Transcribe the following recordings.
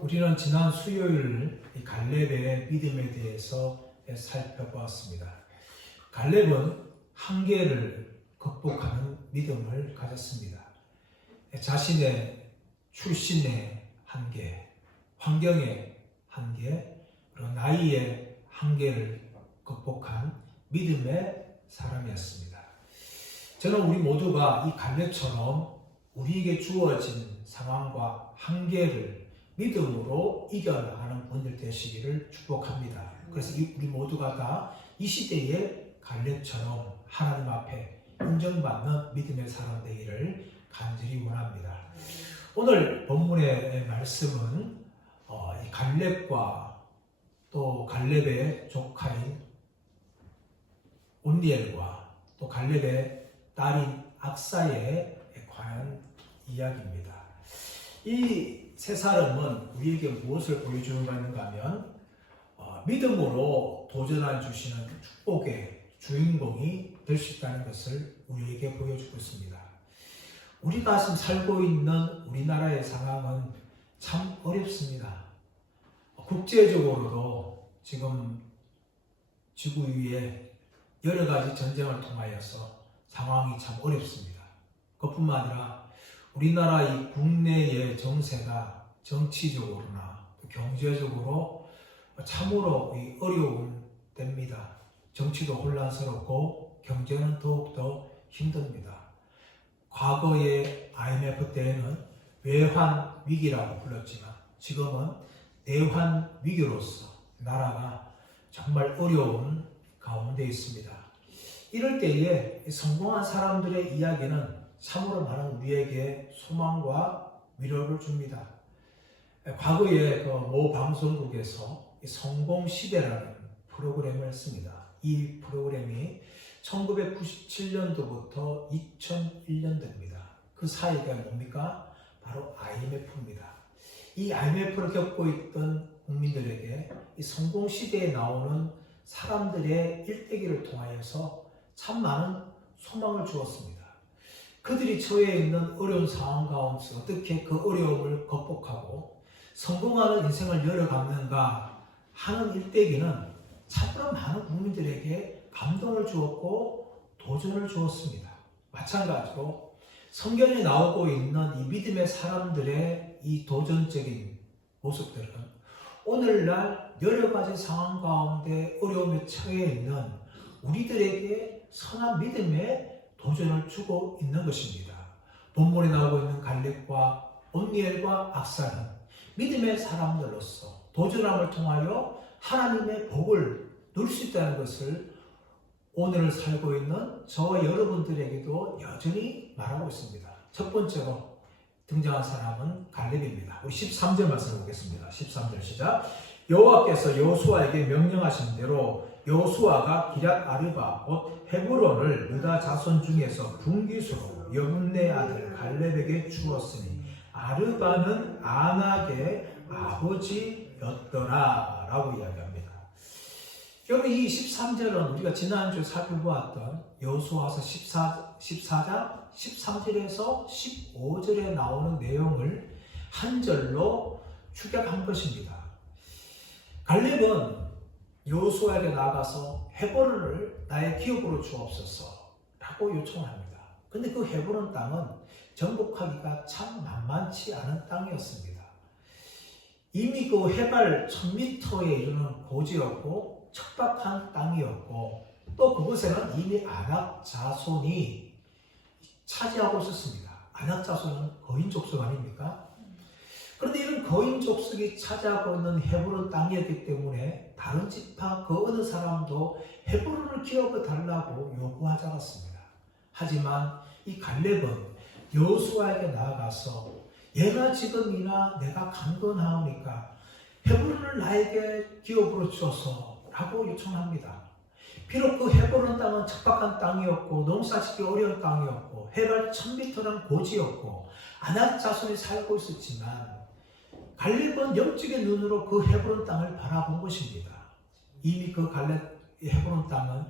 우리는 지난 수요일 이 갈렙의 믿음에 대해서 살펴보았습니다. 갈렙은 한계를 극복하는 믿음을 가졌습니다. 자신의 출신의 한계, 환경의 한계, 그리고 나이의 한계를 극복한 믿음의 사람이었습니다. 저는 우리 모두가 이 갈렙처럼 우리에게 주어진 상황과 한계를 믿음으로 이겨나가는 분들 되시기를 축복합니다. 그래서 우리 모두가 다 이 시대의 갈렙처럼 하나님 앞에 인정받는 믿음의 사람 되기를 간절히 원합니다. 오늘 본문의 말씀은 이 갈렙과 또 갈렙의 조카인 온니엘과 또 갈렙의 딸인 악사에 관한 이야기입니다. 이 세 사람은 우리에게 무엇을 보여주는가 하면 믿음으로 도전해 주시는 축복의 주인공이 될 수 있다는 것을 우리에게 보여주고 있습니다. 우리가 지금 살고 있는 우리나라의 상황은 참 어렵습니다. 국제적으로도 지금 지구 위에 여러 가지 전쟁을 통하여서 상황이 참 어렵습니다. 그뿐만 아니라 우리나라 이 국내의 정세가 정치적으로나 경제적으로 참으로 어려운 때입니다. 정치도 혼란스럽고 경제는 더욱더 힘듭니다. 과거의 IMF 때에는 외환 위기라고 불렀지만 지금은 내환 위기로서 나라가 정말 어려운 가운데 있습니다. 이럴 때에 성공한 사람들의 이야기는 참으로 많은 우리에게 소망과 위로를 줍니다. 과거에 모 방송국에서 성공시대라는 프로그램을 했습니다. 이 프로그램이 1997년도부터 2001년도입니다. 그 사이가 뭡니까? 바로 IMF입니다. 이 IMF를 겪고 있던 국민들에게 이 성공시대에 나오는 사람들의 일대기를 통하여서 참 많은 소망을 주었습니다. 그들이 처해 있는 어려운 상황 가운데서 어떻게 그 어려움을 극복하고 성공하는 인생을 열어가는가 하는 일대기는 참으로 많은 국민들에게 감동을 주었고 도전을 주었습니다. 마찬가지로 성경에 나오고 있는 이 믿음의 사람들의 이 도전적인 모습들은 오늘날 여러 가지 상황 가운데 어려움에 처해 있는 우리들에게 선한 믿음의 도전을 주고 있는 것입니다. 본문에 나오고 있는 갈렙과 온니엘과 악사는 믿음의 사람들로서 도전함을 통하여 하나님의 복을 누릴 수 있다는 것을 오늘을 살고 있는 저와 여러분들에게도 여전히 말하고 있습니다. 첫 번째로 등장한 사람은 갈렙입니다. 우리 13절 말씀 보겠습니다. 13절 시작. 여호와께서 여호수아에게 명령하신 대로 여호수아가 기럇 아르바 곧 헤브론을 유다 자손 중에서 분깃으로 여분네 아들 갈렙에게 주었으니 아르바는 아낙의 아버지였더라 라고 이야기합니다. 여러분 이 13절은 우리가 지난주에 살펴보았던 여호수아서 14장 13절에서 15절에 나오는 내용을 한 절로 축약한 것입니다. 갈렙은 여호수아에게 나아가서 헤브론을 나의 기업으로 주옵소서 라고 요청합니다. 근데 그 헤브론 땅은 정복하기가 참 만만치 않은 땅이었습니다. 이미 그 해발 1000m에 이르는 고지였고 척박한 땅이었고 또 그곳에는 이미 아낙 자손이 차지하고 있었습니다. 아낙 자손은 거인 족속 아닙니까? 그런데 이런 거인 족속이 차지하고 있는 헤브론 땅이었기 때문에 다른 지파 그 어느 사람도 헤브론을 기업해 달라고 요구하지 않았습니다. 하지만 이 갈렙은 여호수아에게 나아가서 얘가 지금이나 내가 강건하오니까 헤브론을 나에게 기업으로 주어서 라고 요청합니다. 비록 그 헤브론 땅은 척박한 땅이었고 농사짓기 어려운 땅이었고 해발 1000m라는 고지였고 아낙 자손이 살고 있었지만 갈렙은 영적인 눈으로 그 헤브론 땅을 바라본 것입니다. 이미 그 헤브론 땅은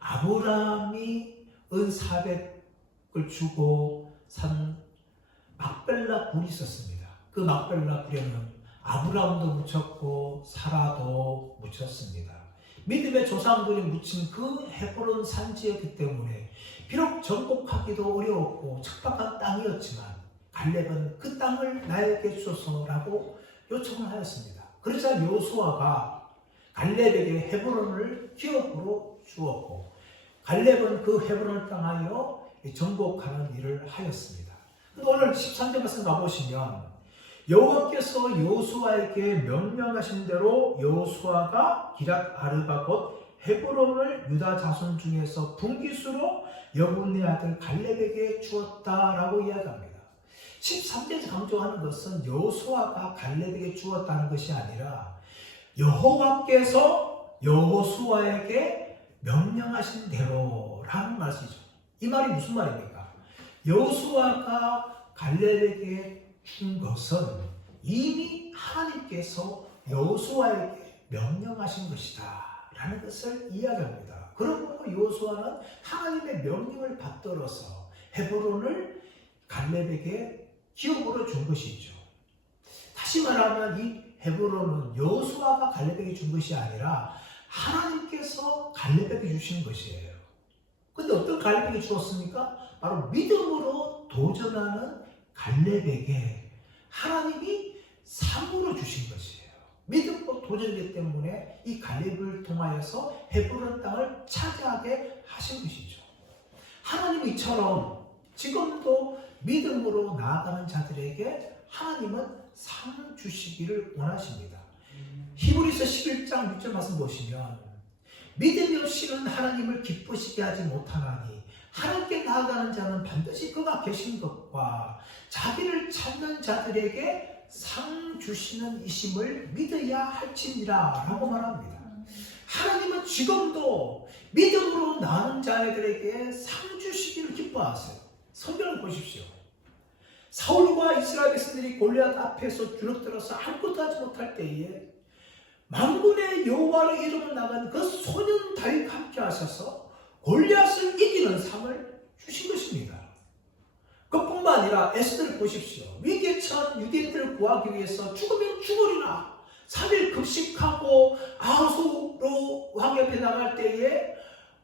아브라함이 은 400을 주고 산 막벨라 굴이 있었습니다. 그 막벨라 굴에는 아브라함도 묻혔고 사라도 묻혔습니다. 믿음의 조상들이 묻힌 그 헤브론 산지였기 때문에 비록 정복하기도 어려웠고 척박한 땅이었지만 갈렙은 그 땅을 나에게 주소서라고 요청을 하였습니다. 그러자 여호수아가 갈렙에게 헤브론을 기업으로 주었고 갈렙은 그 헤브론을 향하여 정복하는 일을 하였습니다. 오늘 13절 말씀 가보시면 여호와께서 여호수아에게 명령하신 대로 여호수아가 기랏 아르바 곧 헤브론을 유다 자손 중에서 분깃으로 여분의 아들 갈렙에게 주었다라고 이야기합니다. 13절에서 강조하는 것은 여호수아가 갈렙에게 주었다는 것이 아니라 여호와께서 여호수아에게 명령하신 대로라는 말이죠. 이 말이 무슨 말입니까? 여호수아가 갈렙에게 준 것은 이미 하나님께서 여호수아에게 명령하신 것이다 라는 것을 이야기합니다. 그러므로 여호수아는 하나님의 명령을 받들어서 헤브론을 갈렙에게 기업으로 준 것이죠. 다시 말하면 이 헤브론은 여호수아가 갈렙에게 준 것이 아니라 하나님께서 갈렙에게 주신 것이에요. 근데 어떤 갈렙에게 주었습니까? 바로 믿음으로 도전하는 갈렙에게 하나님이 상으로 주신 것이에요. 믿음으로 도전이기 때문에 이 갈렙을 통하여서 헤브론 땅을 차지하게 하신 것이죠. 하나님은 이처럼 지금도 믿음으로 나아가는 자들에게 하나님은 상 주시기를 원하십니다. 히브리서 11장 6절 말씀 보시면 믿음이 없이는 하나님을 기쁘시게 하지 못하나니 하나님께 나아가는 자는 반드시 그가 계신 것과 자기를 찾는 자들에게 상 주시는 이심을 믿어야 할지니라 라고 말합니다. 하나님은 지금도 믿음으로 나아가는 자들에게 상 주시기를 기뻐하세요. 성경을 보십시오. 사울과 이스라엘 백성들이 골리앗 앞에서 주눅들어서 아무것도 하지 못할 때에 만군의 여호와의 이름으로 나간 그 소년 다윗과 함께 하셔서 골리앗을 이기는 상을 주신 것입니다. 그뿐만 아니라 에스더를 보십시오. 위기에 처한 유대인들을 구하기 위해서 죽으면 죽으리라 3일 급식하고 아하수로 왕 옆에 나갈 때에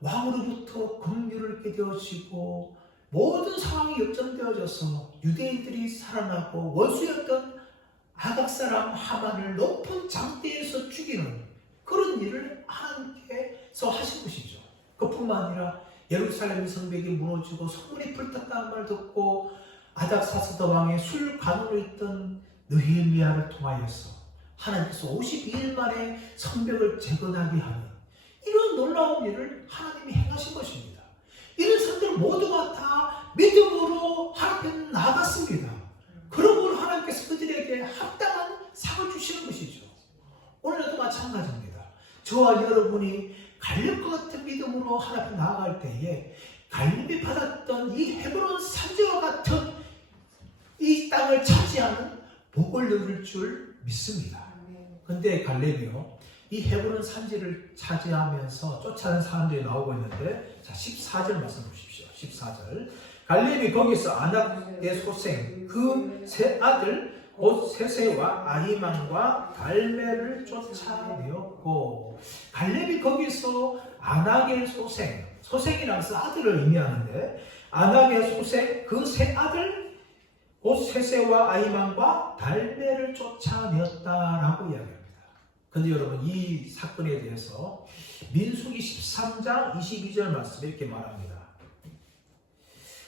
왕으로부터 긍휼을 얻게 되어지고 모든 상황이 역전되어져서 유대인들이 살아나고 원수였던 아각 사람 하만을 높은 장대에서 죽이는 그런 일을 하나님께서 하신 것이죠. 그뿐만 아니라 예루살렘 성벽이 무너지고 성문이 불탔다는 말을 듣고 아닥사스다 왕의 술 간호를 있던 느헤미야를 통하여서 하나님께서 52일 만에 성벽을 재건하게 하는 이런 놀라운 일을 하나님이 행하신 것입니다. 이런 사람들 모두가 다 믿음으로 하나님 앞에 나아갔습니다. 그러므로 하나님께서 그들에게 합당한 상을 주시는 것이죠. 오늘도 마찬가지입니다. 저와 여러분이 갈렙과 같은 믿음으로 하나님 앞에 나아갈 때에 갈렙이 받았던 이 헤브론 산지와 같은 이 땅을 차지하는 복을 누릴 줄 믿습니다. 그런데 갈렙이요, 이 헤브론 산지를 차지하면서 쫓아낸 사람들이 나오고 있는데, 자 14절 말씀 보십시오. 14절 갈렙이 거기서 아낙의 소생 그 세 아들 곧 세세와 아히만과 달메를 쫓아내었고, 갈렙이 거기서 아낙의 소생, 소생이라는 것은 아들을 의미하는데 아낙의 소생 그 세 아들 곧 세세와 아히만과 달메를 쫓아내었다라고 이야기합니다. 그런데 여러분, 이 사건에 대해서 민수기 13장 22절 말씀에 이렇게 말합니다.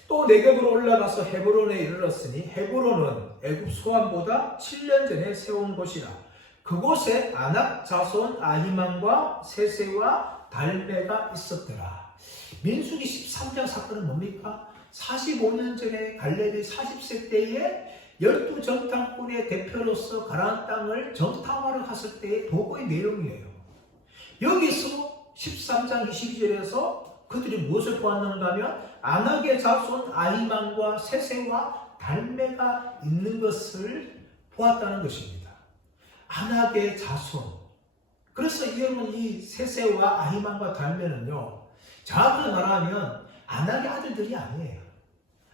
또 내ገብ으로 올라가서 헤브론에 이르렀으니 헤브론은 애굽 소안보다 7년 전에 세운 곳이라. 그곳에 아낙 자손 아히만과 세세와 달메가 있었더라. 민수기 13장 사건은 뭡니까? 45년 전에 갈렙이 40세 때에 12정탐꾼의 대표로서 가나안 땅을 정탐하러 갔을 때의 도구의 내용이에요. 여기서 13장 22절에서 그들이 무엇을 보았는가 하면 아낙의 자손 아히만과 세세와 달메가 있는 것을 보았다는 것입니다. 아낙의 자손. 그래서 여러분, 이 세세와 아히만과 달메는요, 정확하게 말하면 아낙의 아들들이 아니에요.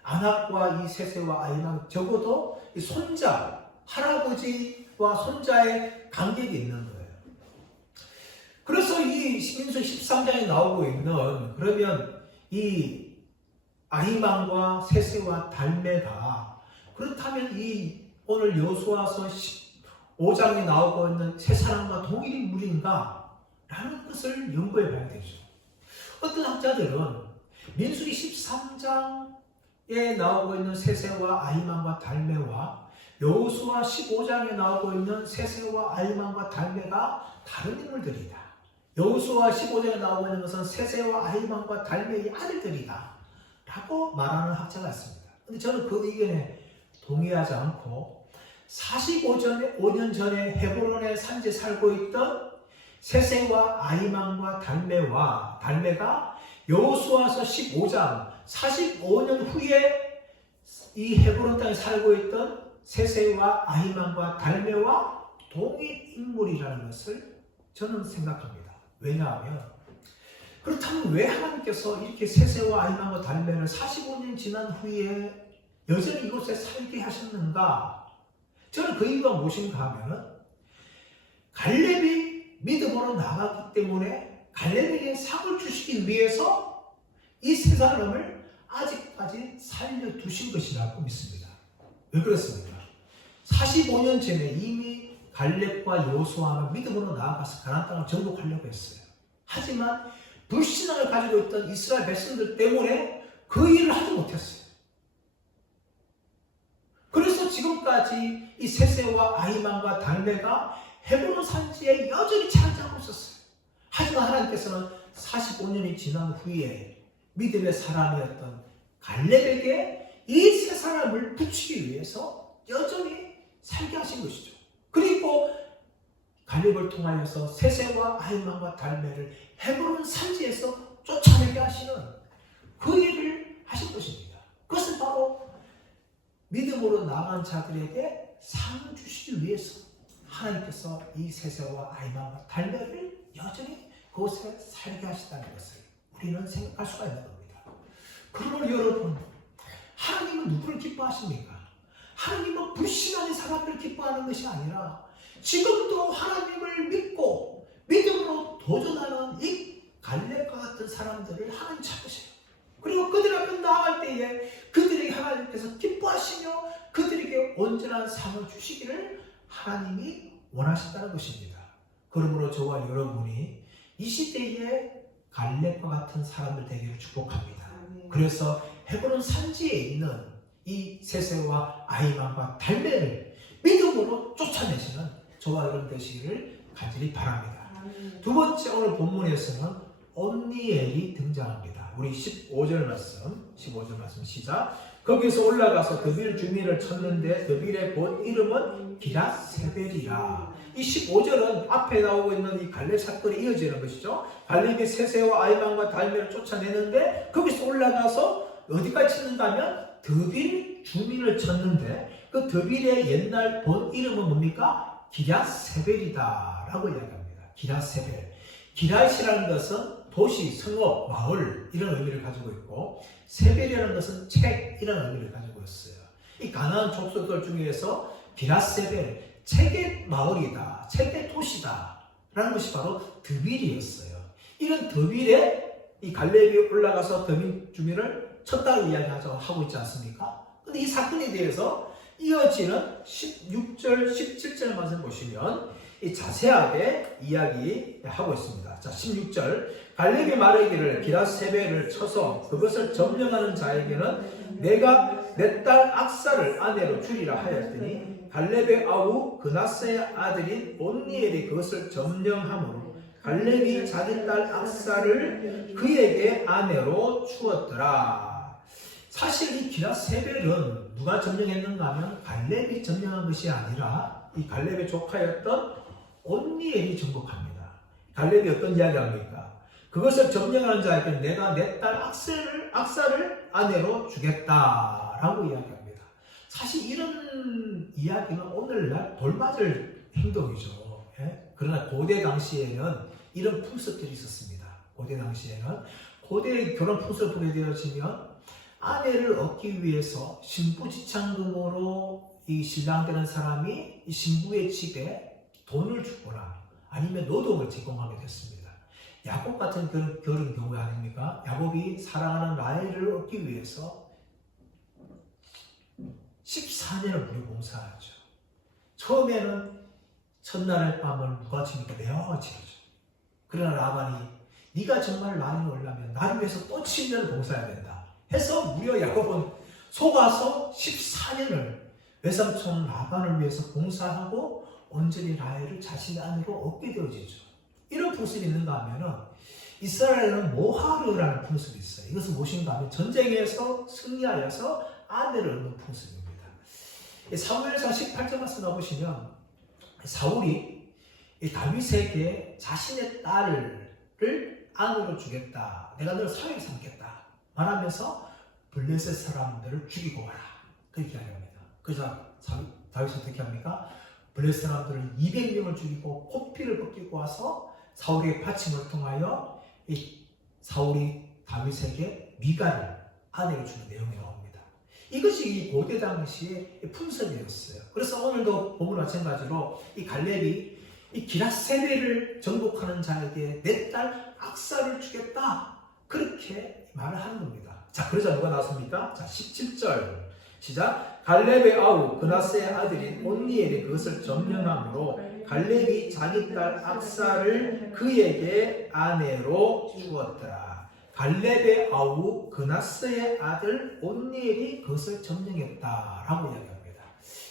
아낙과 이 세세와 아히만, 적어도 이 손자, 할아버지 와 손자의 간격이 있는 거예요. 그래서 이 민수기 13장에 나오고 있는 그러면 이 아히만과 세세와 달메가 그렇다면 이 오늘 여호수아서 15장에 나오고 있는 세 사람과 동일 인물인가? 라는 것을 연구해 봐야 되죠. 어떤 학자들은 민수기 13장에 나오고 있는 세세와 아히만과 달메와 여호수아 15장에 나오고 있는 세세와 아히만과 달메가 다른 인물들이다. 여호수아 15장에 나오고 있는 것은 세세와 아히만과 달메의 아들들이다 라고 말하는 학자가 있습니다. 근데 저는 그 의견에 동의하지 않고 45년 전에 헤브론의 산지에 살고 있던 세세와 아히만과 달메가 여호수아서 15장 45년 후에 이 헤브론 땅에 살고 있던 세세와 아히만과 달메와 동일 인물이라는 것을 저는 생각합니다. 왜냐하면 그렇다면 왜 하나님께서 이렇게 세세와 아히만과 달메를 45년 지난 후에 여전히 이곳에 살게 하셨는가? 저는 그 이유가 무엇인가 하면은 갈렙이 믿음으로 나갔기 때문에 갈렙에게 상을 주시기 위해서 이 세 사람을 아직까지 살려두신 것이라고 믿습니다. 왜 그렇습니까? 45년 전에 이미 갈렙과 여호수아는 믿음으로 나아가서 가나안 땅을 정복하려고 했어요. 하지만 불신앙을 가지고 있던 이스라엘 백성들 때문에 그 일을 하지 못했어요. 그래서 지금까지 이 세세와 아히만과 달메가 헤브론 산지에 여전히 차지하고 있었어요. 하지만 하나님께서는 45년이 지난 후에 믿음의 사람이었던 갈렙에게 이 세 사람을 붙이기 위해서 여전히 살게 하신 것이죠. 그리고 갈렙을 통하여서 세세와 아히만과 달메를 헤브론 산지에서 쫓아내게 하시는 그 일을 하신 것입니다. 그것은 바로 믿음으로 나간 자들에게 상을 주시기 위해서 하나님께서 이 세세와 아히만과 달메를 여전히 그곳에 살게 하시다는 것을 우리는 생각할 수가 있는 겁니다. 그러므로 여러분, 하나님은 누구를 기뻐하십니까? 하나님은 불신하는 사람들을 기뻐하는 것이 아니라 지금도 하나님을 믿고 믿음으로 도전하는 이 갈렙과 같은 사람들을 하나님 찾으세요. 그리고 그들 앞에 나아갈 때에 그들에게 하나님께서 기뻐하시며 그들에게 온전한 상을 주시기를 하나님이 원하신다는 것입니다. 그러므로 저와 여러분이 이 시대에 갈렙과 같은 사람들 되기를 축복합니다. 그래서 헤브론 산지에 있는 이 세세와 아히만과 달메를 믿음으로 쫓아내시는 저와 여러분 되시기를 간절히 바랍니다. 두 번째 오늘 본문에서는 온니엘이 등장합니다. 우리 15절 말씀 시작. 거기서 올라가서 드빌 주민을 쳤는데 드빌의 본 이름은 기라세벨이라. 이 15절은 앞에 나오고 있는 이 갈렙 사건이 이어지는 것이죠. 갈렙이 세세와 아히만과 달메를 쫓아내는데 거기서 올라가서 어디까지 쳤는가 하면 드빌 주민을 쳤는데 그 드빌의 옛날 본 이름은 뭡니까? 기라세벨이다 라고 이야기합니다. 기라세벨. 기라시라는 것은 도시, 성읍, 마을 이런 의미를 가지고 있고 세벨이라는 것은 책 이런 의미를 가지고 있어요. 이 가나안 족속들 중에서 기라세벨, 책의 마을이다, 책의 도시다 라는 것이 바로 드빌이었어요. 이런 드빌에 이 갈렙이 올라가서 드빌 주민을 쳤다고 이야기하고 있지 않습니까? 근데 이 사건에 대해서 이어지는 16절, 17절 말씀 보시면 이 자세하게 이야기하고 있습니다. 자, 16절. 갈렙이 말하기를 기라세벨을 쳐서 그것을 점령하는 자에게는 내가 내 딸 악사를 아내로 주리라 하였더니 갈렙의 아우 그나스의 아들인 온니엘이 그것을 점령함으로 갈렙이 자기 딸 악사를 그에게 아내로 주었더라. 사실 이 기라세벨은 누가 점령했는가 하면 갈렙이 점령한 것이 아니라 이 갈렙의 조카였던 온니엘이 정복합니다. 갈렙이 어떤 이야기합니까? 그것을 점령하는 자에게 내가 내 딸 악사를 아내로 주겠다라고 이야기합니다. 사실 이런 이야기는 오늘날 돌맞을 행동이죠. 예? 그러나 고대 당시에는 이런 풍습들이 있었습니다. 고대 당시에는 고대 결혼 풍습을 보게 되어지면 아내를 얻기 위해서 신부지창금으로 이 신랑 되는 사람이 이 신부의 집에 돈을 주거나 아니면 노동을 제공하게 됐습니다. 야곱 같은 그런 경우 아닙니까? 야곱이 사랑하는 라헬을 얻기 위해서 14년을 무료 봉사하죠. 처음에는 첫날 밤을 누가 지니까 내가 지르죠. 그러나 라반이 네가 정말 나를 올라면 나를 위해서 또 7년을 봉사해야 된다 해서 무려 야곱은 속아서 14년을 외삼촌 라반을 위해서 봉사하고 온전히 라헬을 자신의 아내로 얻게 되어지죠. 이런 풍습이 있는가 하면은 이스라엘에는 모하르라는 풍습이 있어요. 이것은 무엇인가 하면 전쟁에서 승리하여서 아내를 얻는 풍습입니다. 사무엘상 18장 말씀 보시면 사울이 다윗에게 자신의 딸을 아내로 주겠다. 내가 너를 사위로 삼겠다. 말하면서 블레셋 사람들을 죽이고 와라. 그렇게 이야기합니다. 그래서 다윗이 어떻게 합니까? 블레셋 사람들을 200명을 죽이고 포피를 벗기고 와서 사울에게 바침을 통하여 이 사울이 다윗에게 미갈을 아내로 주는 내용이 나옵니다. 이것이 이 고대 당시의 풍습이었어요. 그래서 오늘도 보면 마찬가지로 이 갈렙이 이 기라세벨을 정복하는 자에게 내 딸 악사를 주겠다. 그렇게 말을 하는 겁니다. 자, 그러자 누가 나왔습니까? 자, 17절. 시작. 갈렙의 아우 그나스의 아들인 온니엘이 그것을 점령함으로 갈렙이 자기 딸 악사를 그에게 아내로 주었더라. 갈렙의 아우 그나스의 아들 온니엘이 그것을 점령했다라고 이야기합니다.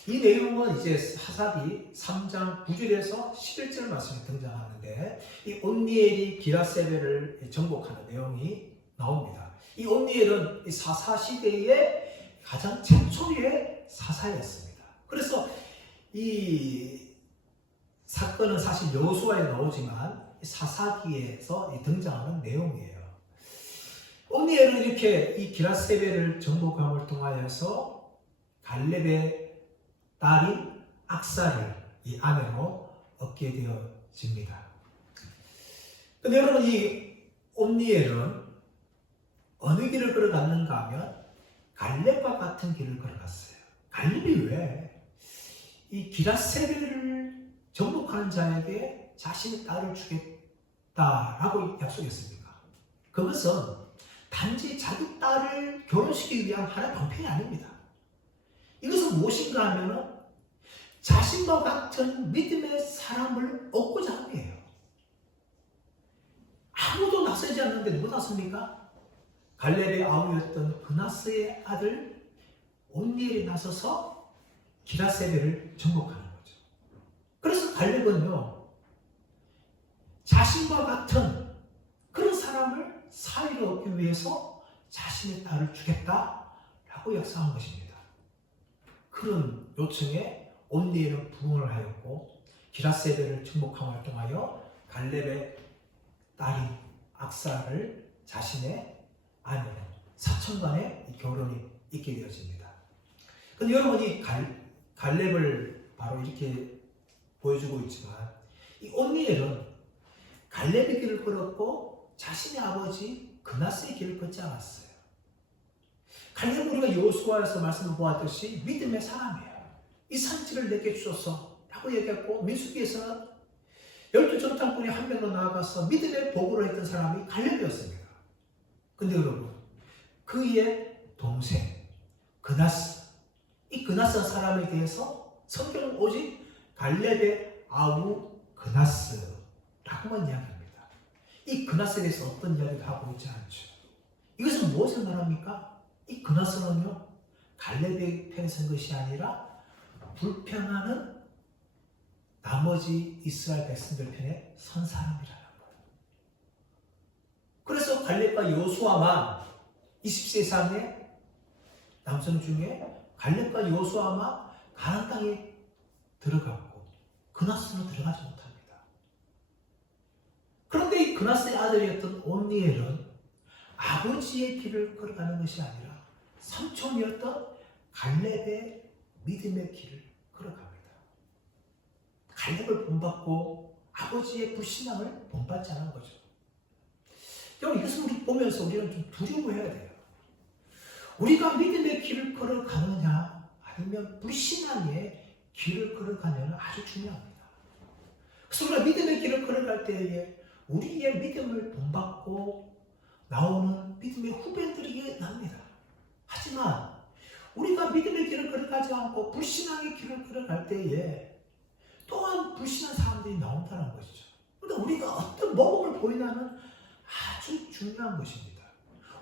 이 내용은 이제 사사기 3장 9절에서 11절 말씀이 등장하는데 이 온니엘이 기라세벨을 정복하는 내용이 나옵니다. 이 온니엘은 이 사사 시대의 가장 최초의 사사였습니다. 그래서 이 사건은 사실 여호수아에 나오지만 사사기에서 등장하는 내용이에요. 온니엘은 이렇게 이 기라세벨을 정복함을 통하여서 갈렙의 딸인 악사를 이 아내로 얻게 되어집니다. 근데 여러분 이 온니엘은 어느 길을 걸어갔는가 하면 갈렙과 같은 길을 걸어갔어요. 갈렙이 왜 이 기라세벨을 정복하는 자에게 자신의 딸을 주겠다라고 약속했습니까? 그것은 단지 자기 딸을 결혼시키기 위한 하나의 방편이 아닙니다. 이것은 무엇인가 하면 자신과 같은 믿음의 사람을 얻고자 하는 거예요. 아무도 나서지 않는데 누가 나섭니까? 갈렙의 아우였던 그나스의 아들 온니엘이 나서서 기라세벨을 정복하는 거죠. 그래서 갈렙은요, 자신과 같은 그런 사람을 사위로 얻기 위해서 자신의 딸을 주겠다라고 약속한 것입니다. 그런 요청에 온니엘은 부응을 하였고 기라세벨을 정복함을 통하여 갈렙의 딸인 악사를 자신의 아내로 사천간의 결혼이 있게 되어집니다. 그런데 여러분 이 갈렙을 바로 이렇게 보여주고 있지만 이 온니엘은 갈렙의 길을 걸었고 자신의 아버지 그나스의 길을 걷지 않았어요. 갈렙은 우리가 여호수아에서 말씀을 보았듯이 믿음의 사람이에요. 이 산지를 내게 주소서 라고 얘기했고 민수기에서는 12정탐꾼이 한 명으로 나아가서 믿음의 보고를 했던 사람이 갈렙이었습니다. 근데 여러분 그의 동생 그나스, 이 그나스 사람에 대해서 성경은 오직 갈렙의 아우 그나스라고만 이야기합니다. 이 그나스에 대해서 어떤 이야기를 하고 있지 않죠. 이것은 무엇을 말합니까? 이 그나스는요 갈렙의 편에 선 것이 아니라 불평하는 나머지 이스라엘 백성들 편에 선 사람이라는 거예요. 그래서 갈렙과 여호수아만 20세 이상의 남성 중에 갈렙과 여호수아만 가나안 땅에 들어갔고 그나스는 들어가지 못합니다. 그런데 이 그나스의 아들이었던 온니엘은 아버지의 길을 걸어가는 것이 아니라 삼촌이었던 갈렙의 믿음의 길을 걸어갑니다. 갈렙을 본받고 아버지의 불신앙을 본받지 않은 거죠. 여러분 이것을 우리 보면서 우리는 좀 두려워해야 돼요. 우리가 믿음의 길을 걸어가느냐 아니면 불신앙의 길을 걸어가냐는 아주 중요합니다. 그래서 우리가 믿음의 길을 걸어갈 때에 우리의 믿음을 본받고 나오는 믿음의 후배들이 납니다. 하지만 우리가 믿음의 길을 걸어가지 않고 불신앙의 길을 걸어갈 때에 또한 불신한 사람들이 나온다는 것이죠. 그러니까 우리가 어떤 모범을 보이냐는 아주 중요한 것입니다.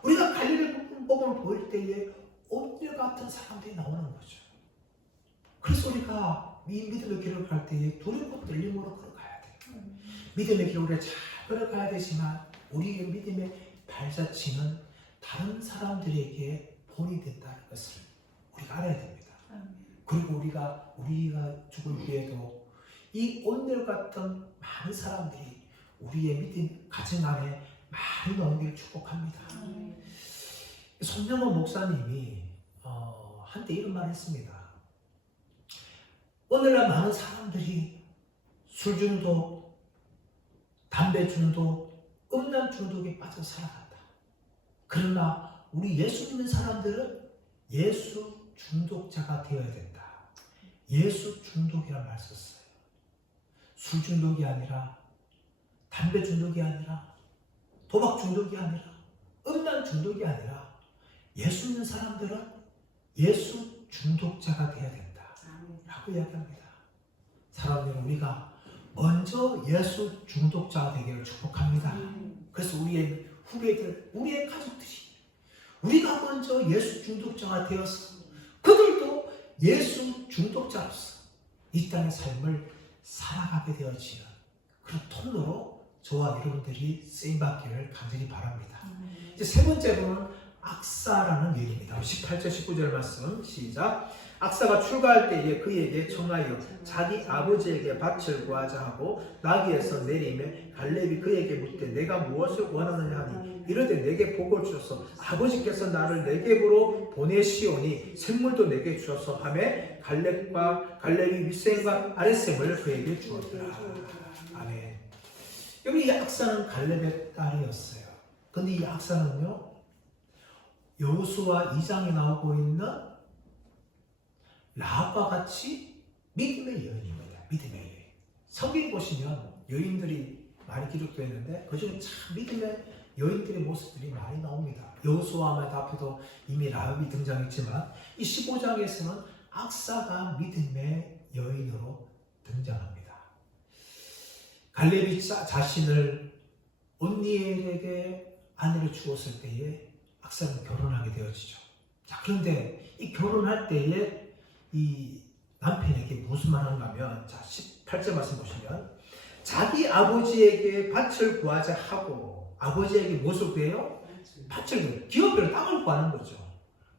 우리가 갈릴리 모범을 보일 때에 온녀 같은 사람들이 나오는 거죠. 그래서 우리가 이 믿음의 길을 갈 때에 두렵고 떨림으로 걸어가야 돼요. 믿음의 길을 잘 걸어가야 되지만 우리의 믿음의 발자취는 다른 사람들에게 본이 된다는 것을 우리가 알아야 됩니다. 그리고 우리가 죽을 뒤에도 이 온열 같은 많은 사람들이 우리의 믿음 가정 안에 많이 나오기를 축복합니다. 손명호 목사님이 한때 이런 말을 했습니다. 오늘날 많은 사람들이 술 중독, 담배 중독, 음란 중독에 빠져 살아간다. 그러나 우리 예수 믿는 사람들은 예수 중독자가 되어야 된다. 예수 중독이란 말 썼어요. 술 중독이 아니라, 담배 중독이 아니라, 도박 중독이 아니라, 음란 중독이 아니라 예수 믿는 사람들은 예수 중독자가 되어야 된다 라고 이야기합니다. 사랑하는 우리가 먼저 예수 중독자가 되기를 축복합니다. 그래서 우리의 후배들, 우리의 가족들이 우리가 먼저 예수 중독자가 되어서 그들도 예수 중독자로서 이 땅의 삶을 살아가게 되어지는 그런 통로로 저와 여러분들이 쓰임받기를 간절히 바랍니다. 이제 세 번째로는 악사라는 얘기입니다. 18절 19절 말씀 시작. 악사가 출가할 때에 그에게 청하여 자기 아버지에게 밭을 구하자 하고 나귀에서 내리매 갈렙이 그에게 묻되 내가 무엇을 원하느냐 하니 이르되 내게 복을 주셔서 아버지께서 나를 네겝으로 보내시오니 생물도 내게 주셔서 하매 갈렙이 윗셈과 아랫셈을 그에게 주었더라. 아멘. 여기 이 악사는 갈렙의 딸이었어요. 근데 이 악사는요 여호수아 2장에 나오고 있는 라합과 같이 믿음의 여인입니다. 믿음의 여인. 성경 보시면 여인들이 많이 기록되어 있는데 그중에 참 믿음의 여인들의 모습들이 많이 나옵니다. 여호수아만 앞에도 이미 라합이 등장했지만 이 15장에서는 악사가 믿음의 여인으로 등장합니다. 갈렙이 자신을 온니엘에게 아내를 주었을 때에 악사는 결혼하게 되어지죠. 자, 그런데 이 결혼할 때에 이 남편에게 무슨 말 하는가 하면 자 18절 말씀 보시면 자기 아버지에게 밭을 구하자 하고 아버지에게 무엇을 구해요? 밭을 기업별 땅을 구하는 거죠.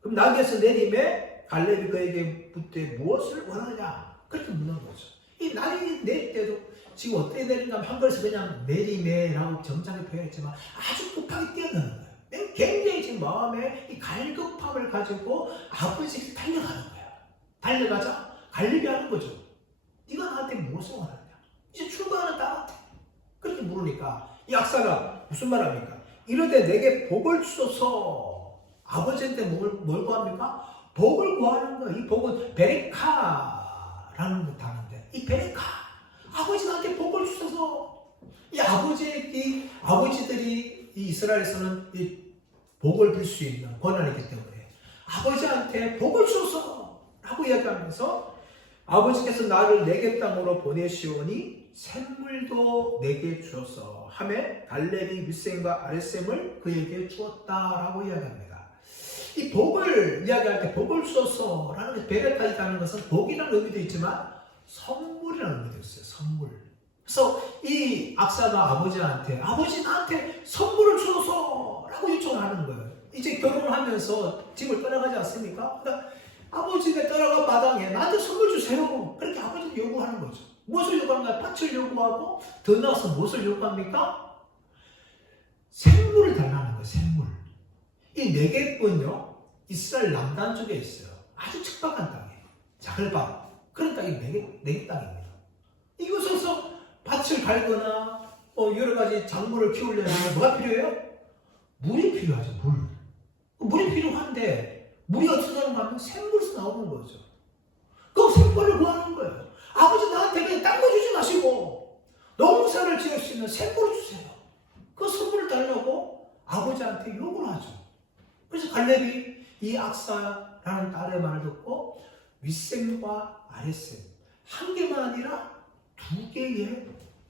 그럼 나귀에서 내림에 갈렙이 그에게 묻되 무엇을 원하느냐 그렇게 묻는 거죠. 이 나귀 내릴 때도 지금 어떻게 내리는가 하면 한글에서 그냥 내림에라고 정장에 표현했지만 아주 급하게 뛰어드는 거예요. 굉장히 지금 마음에 이 갈급함을 가지고 아버지에게 달려가는 거예요. 달려가자 갈렙이 하는 거죠. 네가 나한테 무엇을 원하느냐? 이제 출가하는 딸한테 그렇게 물으니까 이 악사가 무슨 말합니까? 이르되 내게 복을 주소서. 아버지한테 뭘 구합니까? 복을 구하는 거예요. 이 복은 베레카라는 단어인데 이 베레카 아버지 나한테 복을 주소서. 이 아버지들이 이 이스라엘에서는 이 복을 빌 수 있는 권한이기 때문에 아버지한테 복을 주소서 라고 이야기하면서 아버지께서 나를 네겝 땅으로 보내시오니 샘물도 내게 주소서 하매 갈렙이 윗셈과 아랫셈을 그에게 주었다라고 이야기합니다. 이 복을 이야기할 때 복을 주소서라는 게 베레카이라는 것은 복이라는 의미도 있지만 선물이라는 의미도 있어요. 선물. 그래서 이 악사가 아버지한테 아버지 나한테 선물을 주소서라고 요청을 하는 거예요. 이제 결혼을 하면서 집을 떠나가지 않습니까? 그러니까 아버지가 떠나간 마당에 나한테 선물 주세요. 그렇게 아버지가 요구하는 거죠. 무엇을 요구한가? 밭을 요구하고 더 나아가서 무엇을 요구합니까? 샘물을 달라는 거예요. 샘물. 이 네겝은요 이스라엘 남단 쪽에 있어요. 아주 척박한 땅이에요. 자글밭. 그런 땅이 네겝 땅입니다. 이곳에서 밭을 갈거나 여러 가지 작물을 키우려면 뭐가 필요해요? 물이 필요하죠. 물이 필요한데 물이 어디서 나오는가 하면 샘물에서 나오는 거죠. 생물을 구하는 거예요. 아버지 나한테 그냥 딴 거 주지 마시고 농사를 지을 수 있는 생물을 주세요. 그 선물을 달라고 아버지한테 요구를 하죠. 그래서 갈렙이 이 악사라는 딸의 말을 듣고 윗셈과 아랫셈 한 개만 아니라 두 개의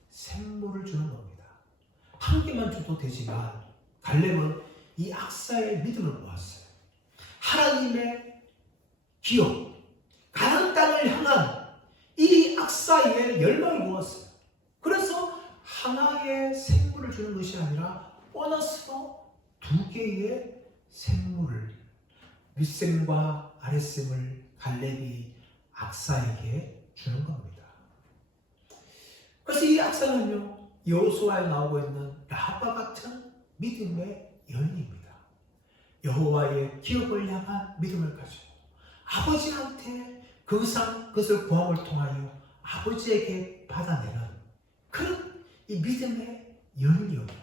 생물을 주는 겁니다. 한 개만 줘도 되지만 갈렙은 이 악사의 믿음을 모았어요. 하나님의 기업, 가나안 땅을 향한 이 악사의 열망을 모았어요. 그래서 하나의 생물을 주는 것이 아니라 보너스로 두 개의 생물을 윗셈과 아랫셈을 갈렙이 악사에게 주는 겁니다. 그래서 이 악사는요 여호수아에 나오고 있는 라합과 같은 믿음의 여인입니다. 여호와의 기업을 향한 믿음을 가지고 아버지한테 그것을 구함을 통하여 아버지에게 받아내는 그런 이 믿음의 여인이었고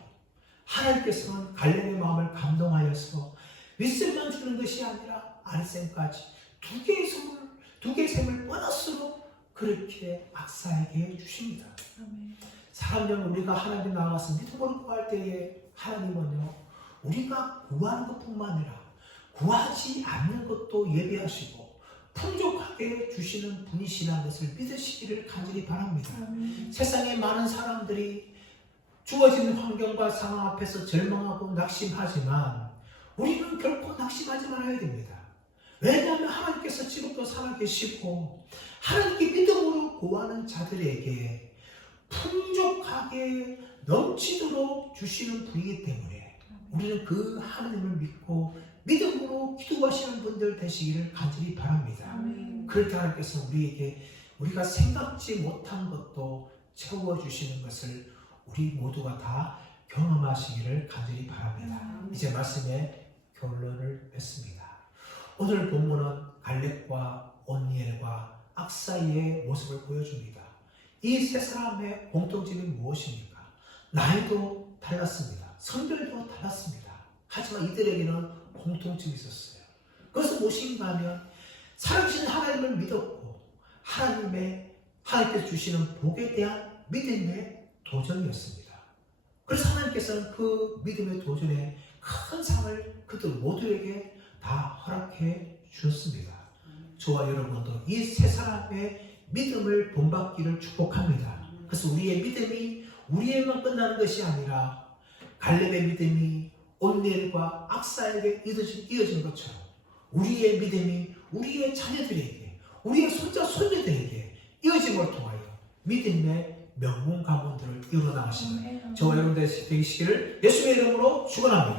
하나님께서는 갈렙의 마음을 감동하여서 윗셈만 주는 것이 아니라 아랫셈까지 두 개의 셈을 보너스로 그렇게 악사에게 주십니다. 사람은 우리가 하나님 나아가서 믿음으로 구할 때에 하나님은요 우리가 구하는 것뿐만 아니라 구하지 않는 것도 예비하시고 풍족하게 주시는 분이시라는 것을 믿으시기를 간절히 바랍니다. 세상에 많은 사람들이 주어진 환경과 상황 앞에서 절망하고 낙심하지만 우리는 결코 낙심하지 말아야 됩니다. 왜냐하면 하나님께서 지금도 살아계시고 하나님께 믿음으로 구하는 자들에게 풍족하게 넘치도록 주시는 분이기 때문에 우리는 그 하나님을 믿고 믿음으로 기도하시는 분들 되시기를 간절히 바랍니다. 그럴 때 하나님께서 우리에게 우리가 생각지 못한 것도 채워주시는 것을 우리 모두가 다 경험하시기를 간절히 바랍니다. 이제 말씀의 결론을 맺습니다. 오늘 본문은 갈렙과 온니엘과 악사의 모습을 보여줍니다. 이 세 사람의 공통점이 무엇입니까? 나이도 달랐습니다. 성별도 달랐습니다. 하지만 이들에게는 공통점이 있었어요. 그것은 무엇인가 하면 살아계신 하나님을 믿었고 하나님께서 주시는 복에 대한 믿음의 도전이었습니다. 그래서 하나님께서는 그 믿음의 도전에 큰 상을 그들 모두에게 다 허락해 주셨습니다. 저와 여러분도 이 세 사람의 믿음을 본받기를 축복합니다. 그래서 우리의 믿음이 우리에만 끝나는 것이 아니라 갈렙의 믿음이 온니엘과 악사에게 이어진 것처럼 우리의 믿음이 우리의 자녀들에게 우리의 손자 손녀들에게 이어짐을 통하여 믿음의 명문 가문들을 이루어 나가시는 저와 여러분 되시기를 예수의 이름으로 축원합니다.